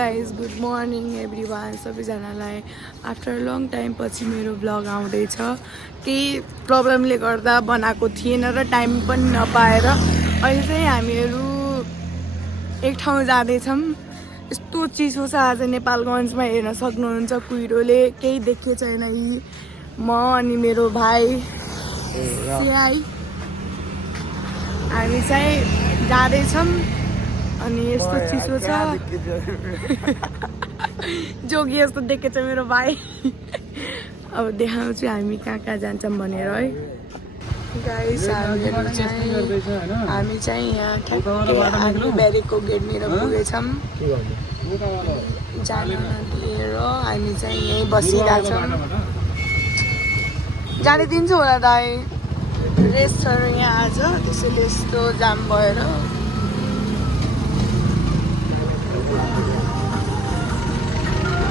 Guys good morning every one सबैजनालाई after long time पछि मेरो ब्लग आउँदैछ। केही प्रब्लमले गर्दा बनाएको थिएन र टाइम पनि नपाएर अहिले चाहिँ हामीहरू एक ठाउँ जाँदैछौँ। यस्तो चिसो छ आज नेपालगञ्जमा, हेर्न सक्नुहुन्छ कुहिरोले केही देखे छैन। यी म अनि मेरो भाइ सिआई हामी चाहिँ जाँदैछौँ अनि यस्तो चिसो छ। जोगी यस्तो देखेछ मेरो भाइ। अब देखाउँछु हामी कहाँ कहाँ जान्छौँ भनेर है गाइस। हामी चाहिँ यहाँ ठ्याक्कै ब्यारेकको गेटनिर पुगेछौँ। जान नदिएर हामी चाहिँ यहीँ बसिरहेछौँ। जाने दिन्छ होला दाइ, रेस्टहरू यहाँ आज त्यसैले यस्तो जाम भएर।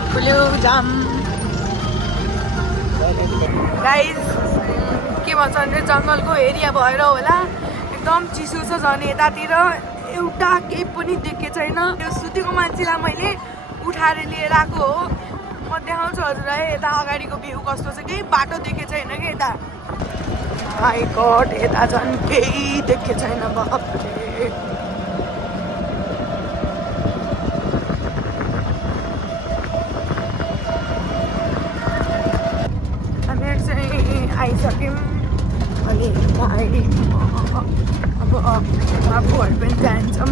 खुल्यो जाम गाइस। के भन्छ भने जङ्गलको एरिया भएर होला एकदम चिसो छ। झन् यतातिर एउटा केही पनि देखे छैन। त्यो सुतेको मान्छेलाई मैले उठाएर लिएर आएको हो। म देखाउँछु हजुरलाई यता अगाडिको भ्यू कस्तो छ। केही बाटो देखे छैन कि यता। माइ गड, यता झन् केही देखे छैन। बापरे आइसक्यौँ। अनि अब आफूहरू पनि जान्छौँ।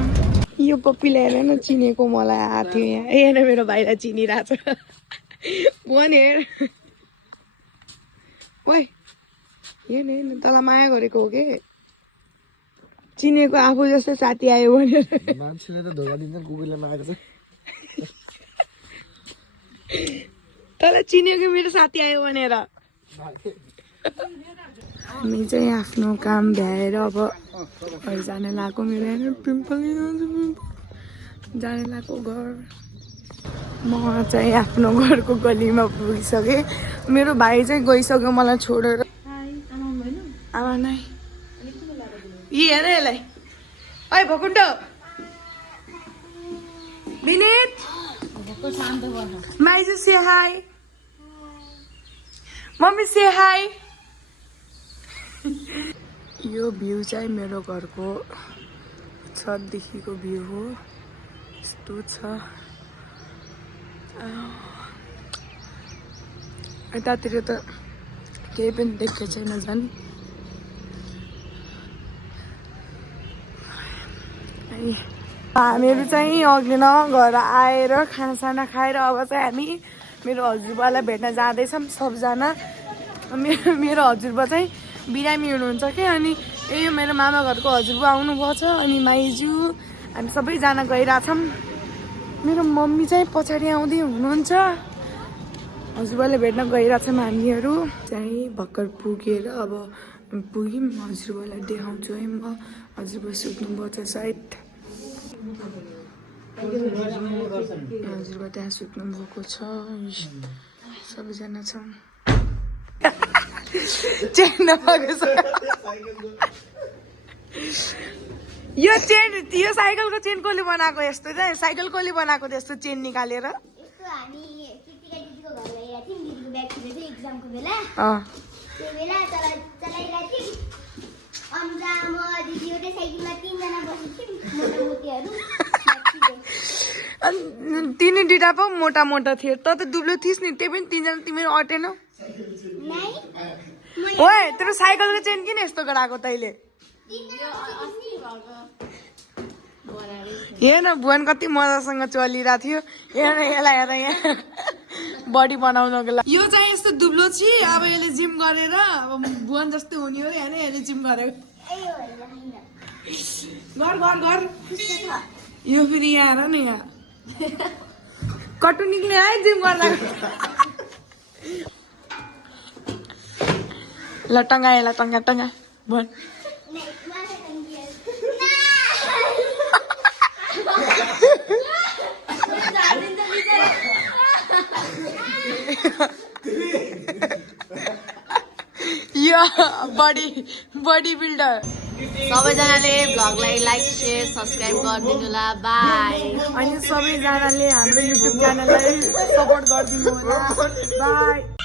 यो पप्पीलाई हेर न, चिनेको मलाई आएको थियो यहाँ। हेर मेरो भाइलाई चिनिरहेको छ। भन हेर, ओइ हेर्न हेर्न, तँलाई माया गरेको हो कि चिनेको आफू जस्तो साथी आयो भनेर। मान्छेले त धोका दिन्छ, कुकुरले मागेको छ। तँलाई चिनेको मेरो साथी आयो भनेर। हामी चाहिँ आफ्नो काम भ्याएर अब जान लागेको। मेरो हेर्नु पिम्पल जान लागेको घर। म चाहिँ आफ्नो घरको गलीमा पुगिसकेँ। मेरो भाइ चाहिँ गइसक्यो मलाई छोडेर। आमा नै यी हेर यसलाई। ओइ भकुन्डो विनित माइजू से हाई, मम्मी से हाई। यो भ्यू चाहिँ मेरो घरको छतदेखिको भ्यू हो। यस्तो छ। यतातिर त केही पनि देखेको छैन झन्। हामीहरू चाहिँ अघि न घर आएर खानासाना खाएर अब चाहिँ हामी मेरो हजुरबालाई भेट्न जाँदैछौँ सबजना। मेरो हजुरबा चाहिँ बिरामी हुनुहुन्छ क्या। अनि यो मेरो मामा घरको हजुरबा आउनुभएको छ। अनि माइजू हामी सबैजना गइरहेछौँ। मेरो मम्मी चाहिँ पछाडि आउँदै हुनुहुन्छ। हजुरबाले भेट्न गइरहेछौँ हामीहरू चाहिँ। भर्खर पुगेर अब पुग्यौँ। हजुरबालाई देखाउँछु है म। हजुरबा सुत्नुभएको छ सायद। हजुरबा त्यहाँ सुत्नु भएको छ। सबैजना छौँ। चेन नपाएको छ। यो चेन, यो साइकलको चेन कसले बनाएको? यस्तो चाहिँ साइकल कसले बनाएको त्यस्तो चेन निकालेर? तिनी दुइटा पो मोटा मोटा थियो। त दुब्लो थिइस् नि, त्यही पनि तिनजना तिमीहरू अटेनौ। ओए तेरो साइकलको चेन किन यस्तो गराएको तैँले? हेर न भुवन कति मजासँग चलिरहेको थियो। हेर यसलाई, हेर यहाँ बडी बनाउनको लागि। यो चाहिँ यस्तो दुब्लो छि। अब यसले जिम गरेर अब भुवन जस्तो हुने हो। हेर यसले जिम गरेको। घर घर घर यो फेरि यहाँ हेर न, यहाँ कटु निक्ल्यो है जिम गर्दा। ल टङ्गा यसलाई, टङ्गा टङ्गा भन। यो बडी बिल्डर सबैजनाले भ्लगलाई लाइक शेयर सब्स्क्राइब गरिदिनु होला बाई अनि सबैजनाले हाम्रो युट्युब च्यानललाई सपोर्ट गरिदिनु होला बाई